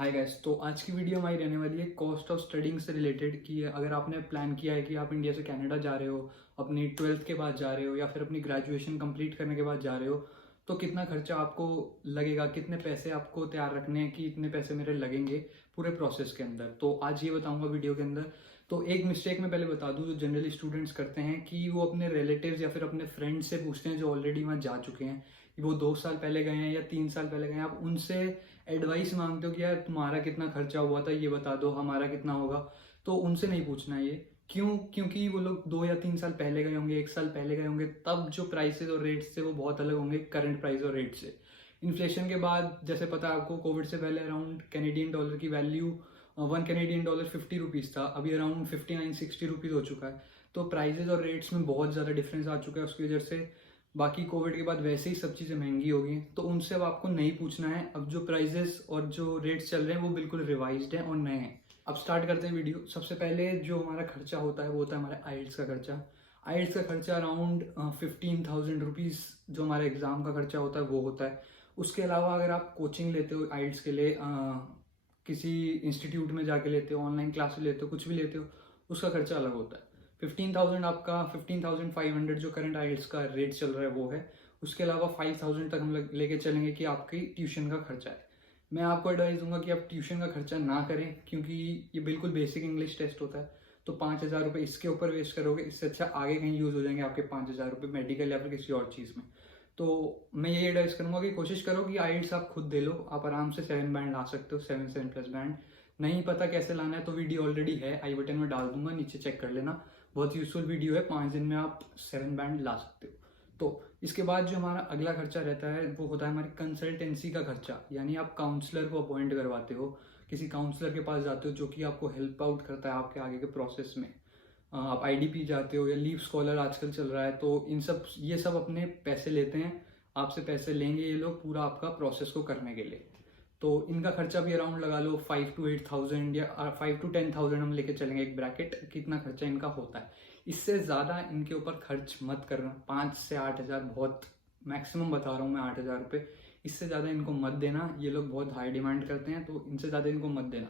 Hi guys, तो आज की वीडियो हमारी रहने वाली है कॉस्ट ऑफ स्टडिंग से रिलेटेड कि अगर आपने प्लान किया है कि आप इंडिया से कनाडा जा रहे हो, अपनी 12th के बाद जा रहे हो या फिर अपनी ग्रेजुएशन कंप्लीट करने के बाद जा रहे हो, तो कितना खर्चा आपको लगेगा, कितने पैसे आपको तैयार रखने हैं कि इतने पैसे मेरे लगेंगे पूरे प्रोसेस के अंदर। तो आज ये बताऊंगा वीडियो के अंदर। तो एक मिस्टेक मैं पहले बता दूं जो जनरली स्टूडेंट्स करते हैं कि वो अपने रिलेटिव्स या फिर अपने फ्रेंड्स से पूछते हैं जो ऑलरेडी वहाँ जा चुके हैं, वो 2 साल पहले गए हैं या 3 साल पहले गए हैं। आप उनसे एडवाइस मांगते हो कि यार तुम्हारा कितना खर्चा हुआ था ये बता दो, हमारा कितना होगा। तो उनसे नहीं पूछना ये। क्यों? क्योंकि वो लोग 2 या 3 साल पहले गए होंगे, 1 साल पहले गए होंगे, तब जो प्राइसेस और रेट्स थे वो बहुत अलग होंगे करंट प्राइस और रेट से। इन्फ्लेशन के बाद जैसे पता है आपको, कोविड से पहले अराउंड कैनेडियन डॉलर की वैल्यू 1 कैनेडियन डॉलर 50 रुपीज़ था, अभी अराउंड 59-60 रुपीज़ हो चुका है। तो प्राइजेस और रेट्स में बहुत ज़्यादा डिफरेंस आ चुका है उसकी वजह से। बाकी कोविड के बाद वैसे ही सब चीज़ें महंगी हो गई, तो उनसे अब आपको नहीं पूछना है। अब जो प्राइजेस और जो रेट्स चल रहे हैं वो बिल्कुल रिवाइज्ड हैं और नए हैं। अब स्टार्ट करते हैं वीडियो। सबसे पहले जो हमारा खर्चा होता है वो होता है हमारे आइल्स का खर्चा। आइल्स का खर्चा अराउंड 15,000 रुपीज़ जो हमारे एग्ज़ाम का खर्चा होता है वो होता है। उसके अलावा अगर आप कोचिंग लेते हो आइल्स के लिए, किसी इंस्टीट्यूट में जाके लेते हो, ऑनलाइन क्लासेस लेते हो, कुछ भी लेते हो, उसका खर्चा अलग होता है। 15,000 आपका 15,500 जो करंट आइल्स का रेट चल रहा है वो है। उसके अलावा 5,000 तक हम लेके चलेंगे कि आपकी ट्यूशन का खर्चा है। मैं आपको एडवाइस दूंगा कि आप ट्यूशन का खर्चा ना करें, क्योंकि ये बिल्कुल बेसिक इंग्लिश टेस्ट होता है। तो 5,000 रुपये इसके ऊपर वेस्ट करोगे, इससे अच्छा आगे कहीं यूज़ हो जाएंगे आपके 5,000 रुपये मेडिकल या फिर किसी और चीज़ में। तो मैं यही एडवाइस करूंगा कि कोशिश करो कि आइल्स आप खुद दे लो। आप आराम से 7 बैंड ला सकते हो, 7 प्लस बैंड। नहीं पता कैसे लाना है तो वीडियो ऑलरेडी है, आई बटन में डाल दूंगा, नीचे चेक कर लेना। बहुत यूजफुल वीडियो है, 5 दिन में आप 7 बैंड ला सकते हो। तो इसके बाद जो हमारा अगला खर्चा रहता है वो होता है हमारी कंसल्टेंसी का खर्चा। यानी आप काउंसलर को अपॉइंट करवाते हो, किसी काउंसलर के पास जाते हो जो कि आपको हेल्प आउट करता है आपके आगे के प्रोसेस में। आप आईडीपी जाते हो या लीव स्कॉलर आजकल चल रहा है, तो ये सब अपने पैसे लेते हैं, आपसे पैसे लेंगे ये लोग पूरा आपका प्रोसेस को करने के लिए। तो इनका खर्चा भी अराउंड लगा लो 5 to 8,000 या 5 to 10,000 हम लेके चलेंगे एक ब्रैकेट, कितना खर्चा इनका होता है। इससे ज़्यादा इनके ऊपर खर्च मत करना। 5 से 8 हज़ार बहुत मैक्सिमम बता रहा हूँ मैं, 8,000 रुपये। इससे ज़्यादा इनको मत देना, ये लोग बहुत हाई डिमांड करते हैं, तो इनसे ज़्यादा इनको मत देना।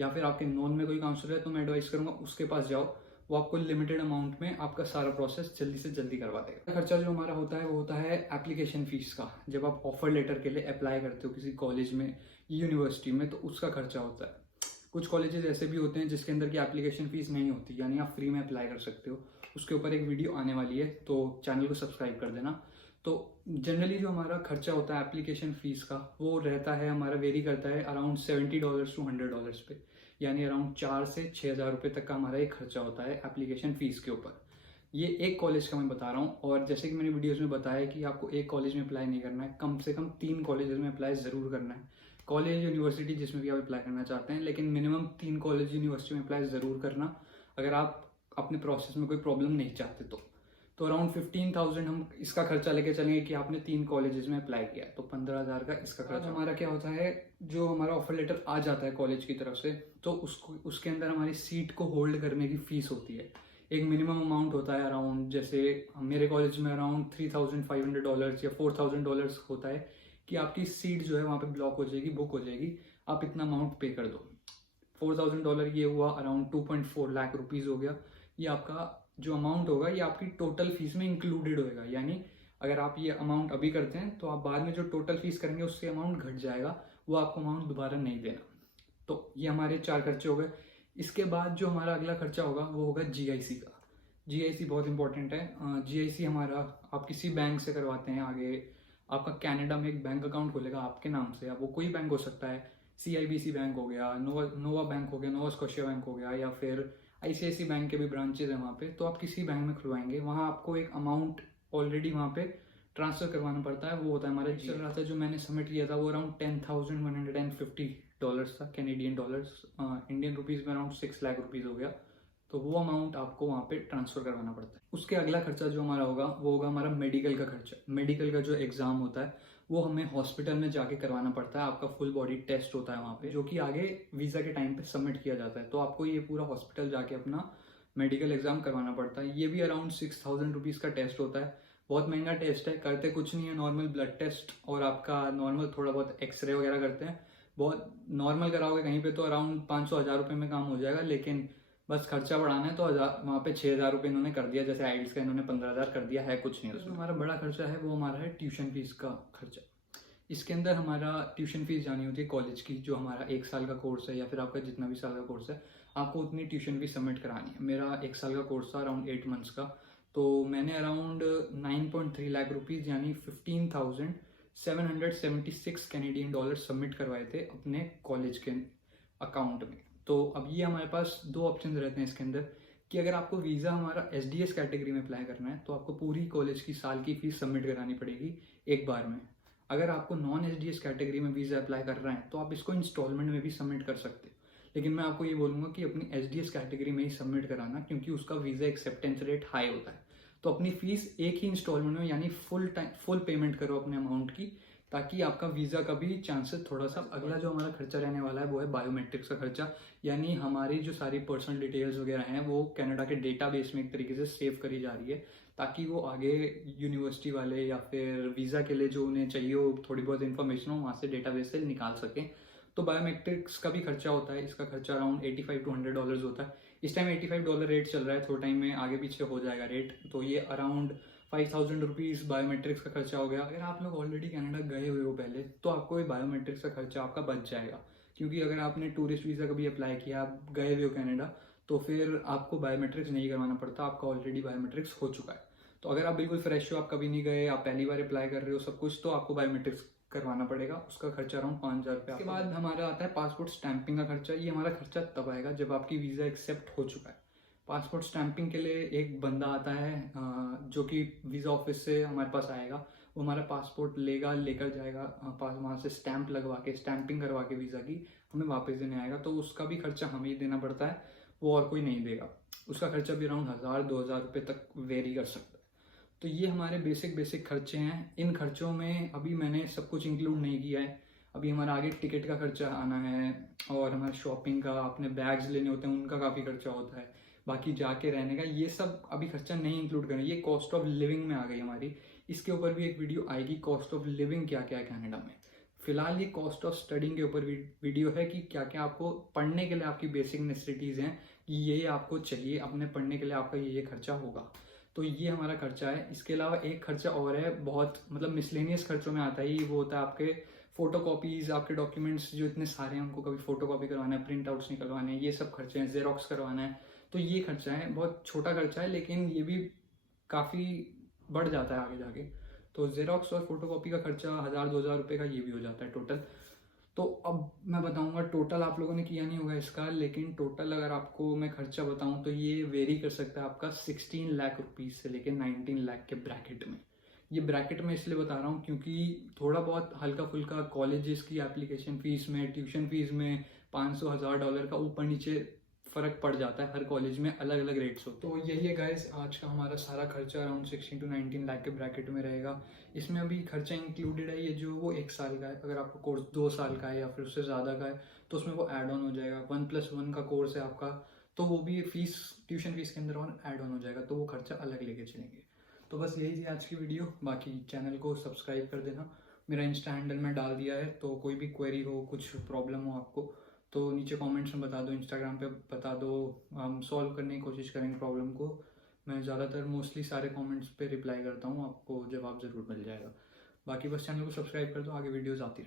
या फिर आपके नॉन में कोई काउंसलर है तो मैं एडवाइस करूँगा उसके पास जाओ, वो आपको लिमिटेड अमाउंट में आपका सारा प्रोसेस जल्दी से जल्दी करवा देगा। खर्चा जो हमारा होता है वो होता है एप्लीकेशन फीस का। जब आप ऑफर लेटर के लिए अप्लाई करते हो किसी कॉलेज में, यूनिवर्सिटी में, तो उसका खर्चा होता है। कुछ कॉलेजेस ऐसे भी होते हैं जिसके अंदर की एप्लीकेशन फीस नहीं होती, यानी आप फ्री में अप्लाई कर सकते हो। उसके ऊपर एक वीडियो आने वाली है, तो चैनल को सब्सक्राइब कर देना। तो जनरली जो हमारा खर्चा होता है एप्लीकेशन फीस का वो रहता है, हमारा वेरी करता है अराउंड $70 to $100 पे। यानी अराउंड 4 से 6 हज़ार रुपये तक का हमारा एक खर्चा होता है एप्लीकेशन फ़ीस के ऊपर। ये एक कॉलेज का मैं बता रहा हूँ, और जैसे कि मैंने वीडियोज़ में बताया कि आपको एक कॉलेज में अप्लाई नहीं करना है, कम से कम 3 कॉलेज में अप्लाई ज़रूर करना है। कॉलेज यूनिवर्सिटी जिसमें भी आप अप्लाई करना चाहते हैं, लेकिन मिनिमम 3 कॉलेज यूनिवर्सिटी में अप्लाई ज़रूर करना अगर आप अपने प्रोसेस में कोई प्रॉब्लम नहीं चाहते तो अराउंड 15,000 हम इसका खर्चा लेके चलेंगे कि आपने 3 कॉलेजेस में अप्लाई किया, तो 15,000 का इसका खर्चा। हमारा क्या होता है, जो हमारा ऑफर लेटर आ जाता है कॉलेज की तरफ से, तो उसके अंदर हमारी सीट को होल्ड करने की फीस होती है। एक मिनिमम अमाउंट होता है अराउंड, जैसे मेरे कॉलेज में अराउंड $3,500 या $4,000 होता है कि आपकी सीट जो है वहाँ पे ब्लॉक हो जाएगी, बुक हो जाएगी, आप इतना अमाउंट पे कर दो। $4,000 ये हुआ अराउंड 2.4 लाख रुपीज़ हो गया। ये आपका जो अमाउंट होगा ये आपकी टोटल फीस में इंक्लूडेड होएगा। यानी अगर आप ये अमाउंट अभी करते हैं तो आप बाद में जो टोटल फीस करेंगे उससे अमाउंट घट जाएगा, वो आपको अमाउंट दोबारा नहीं देना। तो ये हमारे 4 खर्चे हो गए। इसके बाद जो हमारा अगला खर्चा होगा वो होगा जीआईसी का। जीआईसी बहुत इंपॉर्टेंट है। जीआईसी हमारा आप किसी बैंक से करवाते हैं, आगे आपका कनाडा में एक बैंक अकाउंट खोलेगा आपके नाम से, अब वो कोई बैंक हो सकता है, सीआईबीसी बैंक हो गया, नोवा बैंक हो गया, नोवा स्कॉशिया बैंक हो गया, या फिर आईसीआईसी बैंक के भी ब्रांचेज हैं वहाँ पे। तो आप किसी बैंक में खुलवाएंगे, वहाँ आपको एक अमाउंट ऑलरेडी वहाँ पे ट्रांसफर करवाना पड़ता है, वो होता है हमारा चल रहा था जो मैंने सबमिट किया था वो अराउंड $10,150 था, कैनेडियन डॉलर्स। इंडियन रुपीज़ में अराउंड 6 लाख रुपीज़ हो गया। तो वो अमाउंट आपको वहाँ पे ट्रांसफ़र करवाना पड़ता है। उसके अगला खर्चा जो हमारा होगा वो होगा हमारा मेडिकल का खर्चा। मेडिकल का जो एग्ज़ाम होता है वो हमें हॉस्पिटल में जाके करवाना पड़ता है। आपका फुल बॉडी टेस्ट होता है वहाँ पे, जो कि आगे वीज़ा के टाइम पे सबमिट किया जाता है। तो आपको ये पूरा हॉस्पिटल जाके अपना मेडिकल एग्ज़ाम करवाना पड़ता है। ये भी अराउंड $6,000 का टेस्ट होता है। बहुत महंगा टेस्ट है, करते कुछ नहीं है, नॉर्मल ब्लड टेस्ट और आपका नॉर्मल थोड़ा बहुत एक्सरे वगैरह करते हैं। बहुत नॉर्मल कराओगे कहीं पे तो अराउंड 500-1000 रुपये में काम हो जाएगा, लेकिन बस खर्चा बढ़ाना है तो वहाँ पे 6000 रुपये इन्होंने कर दिया, जैसे आइल्स का इन्होंने 15000 कर दिया है, कुछ नहीं उसमें। हमारा बड़ा खर्चा है वो हमारा है ट्यूशन फीस का खर्चा। इसके अंदर हमारा ट्यूशन फीस जानी होती है कॉलेज की, जो हमारा 1 साल का कोर्स है या फिर आपका जितना भी साल का कोर्स है, आपको उतनी ट्यूशन फीस सबमिट करानी है। मेरा 1 साल का कोर्स था अराउंड 8 मंथ्स का, तो मैंने अराउंड 9.3 लाख रुपीज़ यानी 15,776 कैनेडियन डॉलर सबमिट करवाए थे अपने कॉलेज के अकाउंट में। तो अब ये हमारे पास दो ऑप्शन रहते हैं इसके अंदर कि अगर आपको वीज़ा हमारा एसडीएस कैटेगरी में अप्लाई करना है तो आपको पूरी कॉलेज की साल की फीस सबमिट करानी पड़ेगी एक बार में। अगर आपको नॉन एसडीएस कैटेगरी में वीज़ा अप्लाई कर रहे हैं तो आप इसको इंस्टॉलमेंट में भी सबमिट कर सकते हो, लेकिन मैं आपको ये बोलूँगा कि अपनी एसडीएस कैटेगरी में ही सबमिट कराना, क्योंकि उसका वीज़ा एक्सेप्टेंस रेट हाई होता है। तो अपनी फीस एक ही इंस्टॉलमेंट में यानी फुल पेमेंट करो अपने अमाउंट की, ताकि आपका वीज़ा का भी चांसेस थोड़ा सा। अगला जो हमारा खर्चा रहने वाला है वो है बायोमेट्रिक्स का खर्चा, यानी हमारी जो सारी पर्सनल डिटेल्स वगैरह हैं वो कनाडा के डेटाबेस में एक तरीके से सेव करी जा रही है, ताकि वो आगे यूनिवर्सिटी वाले या फिर वीज़ा के लिए जो उन्हें चाहिए वो थोड़ी बहुत इन्फॉर्मेशन हो वहाँ से डेटाबेस से निकाल सकें। तो बायोमेट्रिक्स का भी खर्चा होता है, इसका खर्चा अराउंड $85 to $100 होता है। इस टाइम $85 रेट चल रहा है, थोड़े टाइम में आगे पीछे हो जाएगा रेट, तो ये अराउंड 5000 रुपीज़ बायोमेट्रिक्स का खर्चा हो गया। अगर आप लोग ऑलरेडी कनाडा गए हुए हो पहले तो आपको ये बायोमेट्रिक्स का खर्चा आपका बच जाएगा, क्योंकि अगर आपने टूरिस्ट वीज़ा कभी अप्लाई किया, आप गए हुए हो कनाडा, तो फिर आपको बायोमेट्रिक्स नहीं करवाना पड़ता, आपका ऑलरेडी बायोमेट्रिक्स हो चुका है। तो अगर आप बिल्कुल फ्रेश हो, आप कभी नहीं गए, आप पहली बार अप्लाई कर रहे हो सब कुछ, तो आपको बायोमेट्रिक्स करवाना पड़ेगा, उसका खर्चा अराउंड 5000 रुपये। उसके बाद हमारा आता है पासपोर्ट स्टैंपिंग का खर्चा। ये हमारा खर्चा तब आएगा जब आपकी वीज़ा एक्सेप्ट हो चुका है। पासपोर्ट स्टैंपिंग के लिए एक बंदा आता है जो कि वीज़ा ऑफिस से हमारे पास आएगा, वो हमारा पासपोर्ट लेगा, लेकर जाएगा वहाँ से स्टैंप लगवा के, स्टैंपिंग करवा के वीज़ा की हमें वापस देने आएगा। तो उसका भी खर्चा हमें ही देना पड़ता है, वो और कोई नहीं देगा। उसका खर्चा भी अराउंड 1000-2000 रुपये तक वेरी कर सकता है। तो ये हमारे बेसिक खर्चे हैं। इन खर्चों में अभी मैंने सब कुछ इंक्लूड नहीं किया है, अभी हमारा आगे टिकट का खर्चा आना है, और हमारा शॉपिंग का, अपने बैग्स लेने होते हैं उनका काफ़ी खर्चा होता है, बाकी जाके रहने का ये सब अभी खर्चा नहीं इंक्लूड करें। ये कॉस्ट ऑफ लिविंग में आ गई हमारी, इसके ऊपर भी एक वीडियो आएगी, कॉस्ट ऑफ लिविंग क्या क्या है कनाडा में। फिलहाल ये कॉस्ट ऑफ स्टडिंग के ऊपर वीडियो है कि क्या क्या आपको पढ़ने के लिए आपकी बेसिक नेसेसिटीज़ हैं, कि ये आपको चाहिए अपने पढ़ने के लिए, आपका ये खर्चा होगा। तो ये हमारा खर्चा है। इसके अलावा एक खर्चा और है, बहुत मतलब मिसलेनियस खर्चों में आता है, वो होता है आपके फोटो कॉपीज़, आपके डॉक्यूमेंट्स जो इतने सारे हैं उनको कभी फोटो कॉपी करवाना है, प्रिंट आउट्स निकलवाने हैं, ये सब खर्चे हैं, जेरोक्स करवाना है। तो ये खर्चा है, बहुत छोटा खर्चा है, लेकिन ये भी काफ़ी बढ़ जाता है आगे जाके। तो जेरोक्स और फोटो कॉपी का खर्चा 1000-2000 रुपये का ये भी हो जाता है टोटल। तो अब मैं बताऊंगा, टोटल आप लोगों ने किया नहीं होगा इसका, लेकिन टोटल अगर आपको मैं खर्चा बताऊं तो ये वेरी कर सकता है आपका 16 लाख रुपीज़ से लेकर 19 लाख के ब्रैकेट में। ये ब्रैकेट में इसलिए बता रहा हूँ क्योंकि थोड़ा बहुत हल्का फुल्का कॉलेजेस की एप्लीकेशन फ़ीस में, ट्यूशन फ़ीस में $500-1000 का ऊपर नीचे फ़र्क पड़ जाता है, हर कॉलेज में अलग अलग रेट्स हो। तो यही है गाइस, आज का हमारा सारा खर्चा अराउंड 16 to 19 लाख के ब्रैकेट में रहेगा। इसमें अभी खर्चा इंक्लूडेड है ये जो वो 1 साल का है, अगर आपका कोर्स 2 साल का है या फिर उससे ज़्यादा का है तो उसमें वो ऐड ऑन हो जाएगा। 1+1 का कोर्स है आपका तो वो भी फीस, ट्यूशन फीस के अंदर और ऐड ऑन हो जाएगा, तो वो खर्चा अलग लेके चलेंगे। तो बस यही थी आज की वीडियो, बाकी चैनल को सब्सक्राइब कर देना। मेरा इंस्टा हैंडल में डाल दिया है, तो कोई भी क्वेरी हो, कुछ प्रॉब्लम हो आपको तो नीचे कमेंट्स में बता दो, इंस्टाग्राम पे बता दो, हम सॉल्व करने की कोशिश करेंगे प्रॉब्लम को। मैं ज़्यादातर मोस्टली सारे कमेंट्स पे रिप्लाई करता हूँ, आपको जवाब ज़रूर मिल जाएगा। बाकी बस चैनल को सब्सक्राइब कर दो, आगे वीडियोज़ आती रहेंगी।